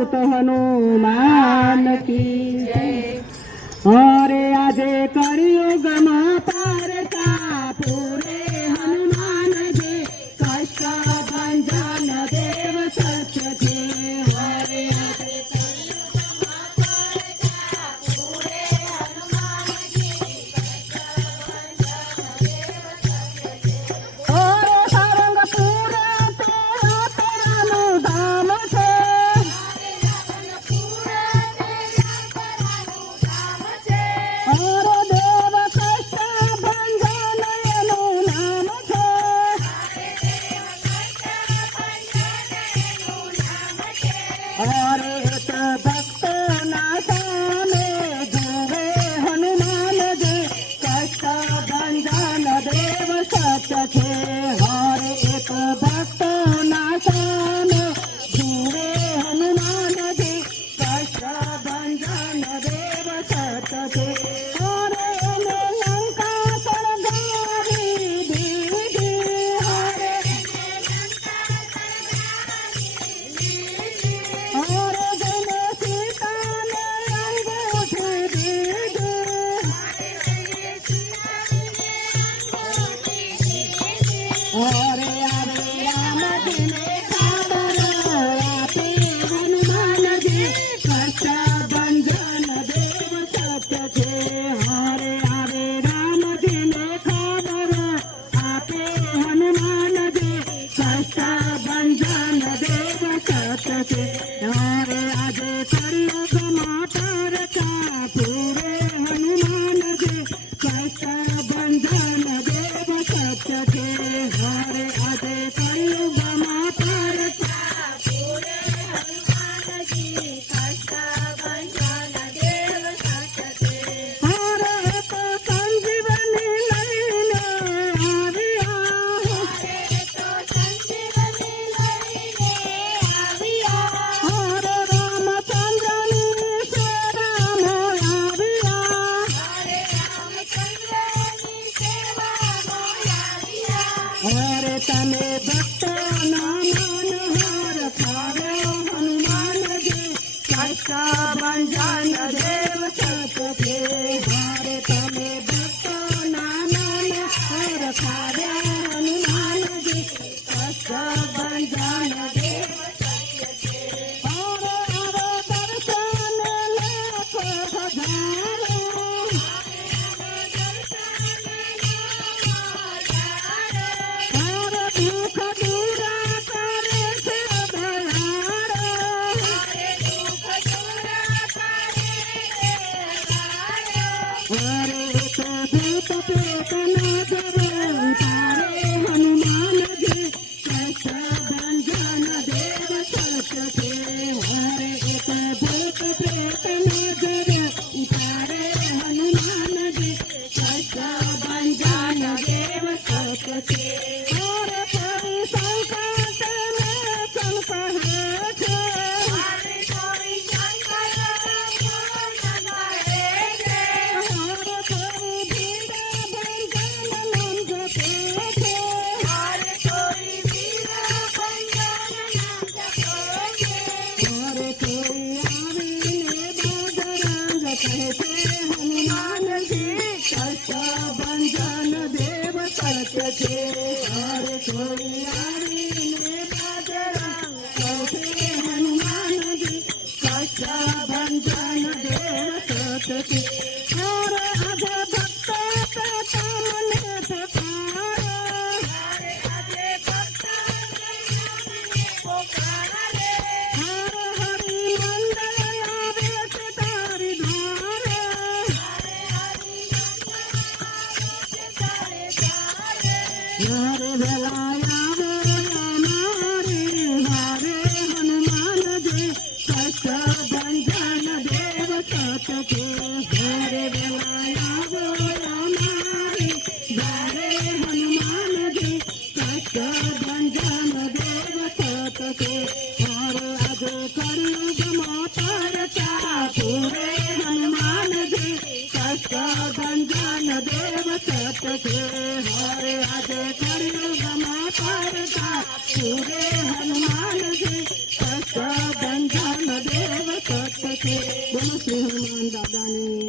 सुत हनुमान की जय। अरे आजे कलियुग में पारका पूरे हनुमान जी कष्ट भंजन देव सत्य थे। अरे आजे कलियुग में पारका पूरे हनुमान जी कष्ट भंजन देव सत्य थे। अरे सारंग पूरा तेरा तेरा धाम से। अरे देव कष्ट भंजन एनु नाम छे। अरे एक भक्त ना सामे जुवे हनुमान जी कष्ट भंजन देव सत्य छे। हरे एक भक्त ना सामे जुवे हनुमान जी कष्ट भंजन देव सत्य छे। अरे एने लंका सळगावी दीधी। अरे जेने सीताने अंगूठी दीधी। अरे आवे राम जी ने खबर आपी हनुमान जी कष्ट भंजन देव सत्य छे। हरे आवे राम जी ने खबर आपे हनुमान जी कष्ट भंजन देव सत्य छे। अरे आजे कलियुग में पारका पूरे हनुमान जी कष्ट भंजन देव सत्य छे। हरे आजे कलियुग में पारका पूरे हनुमान जी कष्ट भंजन देव सत्य छे। हरे तो संजीवनी लईने आविया। हरे तो संजीवनी लईने आविया। हरे रामचंद्रनी से राम आविया। हरे रामचंद्रनी से राम आविया। अरे तमे भक्त नामन हर खावे हनुमान जी कष्ट भंजन देव सत्य छे। हरे तमे भक्त नामन हर खावे हनुमान जी कष्ट भंजन देव सत्य छे। अरे आवे दर्शन लाख हजारो। अरे दुख दूरा करे से दयारो। अरे तो भूत प्रेत नजर उतारे हनुमान जी कष्ट भंजन देव सत्य छे। अरे एक भूत प्रेत नजर उतारे हनुमान जी कष्ट भंजन देव सत्य छे। अरे कोई संकट में संकट है छे। अरे कोई संकट में संकट है छे। अरे कोई भीड़ भंजन नाम जपे छे। अरे कोई भीड़ भंजन नाम जपे छे। अरे कोई आवीने बजरंग कहे छे हनुमान जी कष्ट भंजन देव सत्य छे। अरे कोई आवीने बजरंग कहे छे हनुमान जी कष्ट भंजन देव सत्य छे। अरे आजे भक्त पिता मने पुकारे। अरे आजे भक्त मने पुकारे। अरे हरि मंडल आवे से तारी धारे। अरे हरि मंडल आवे से तारी धारे। अरे वेलाया वो हमारे हरे हनुमान जी कष्ट भंजन देव सत्य छे। हरे वेलाया वो हमारे हरे हनुमान जी कष्ट भंजन देव सत्य छे। हरे आजे कलियुग में पारका पूरे हनुमान जी कष्ट भंजन देव सत्य छे। हरे आजे कलियुग में पारका पूरे हनुमान जी कष्ट भंजन દેવ સત છે બોલો શ્રી હનુમાન દાદાની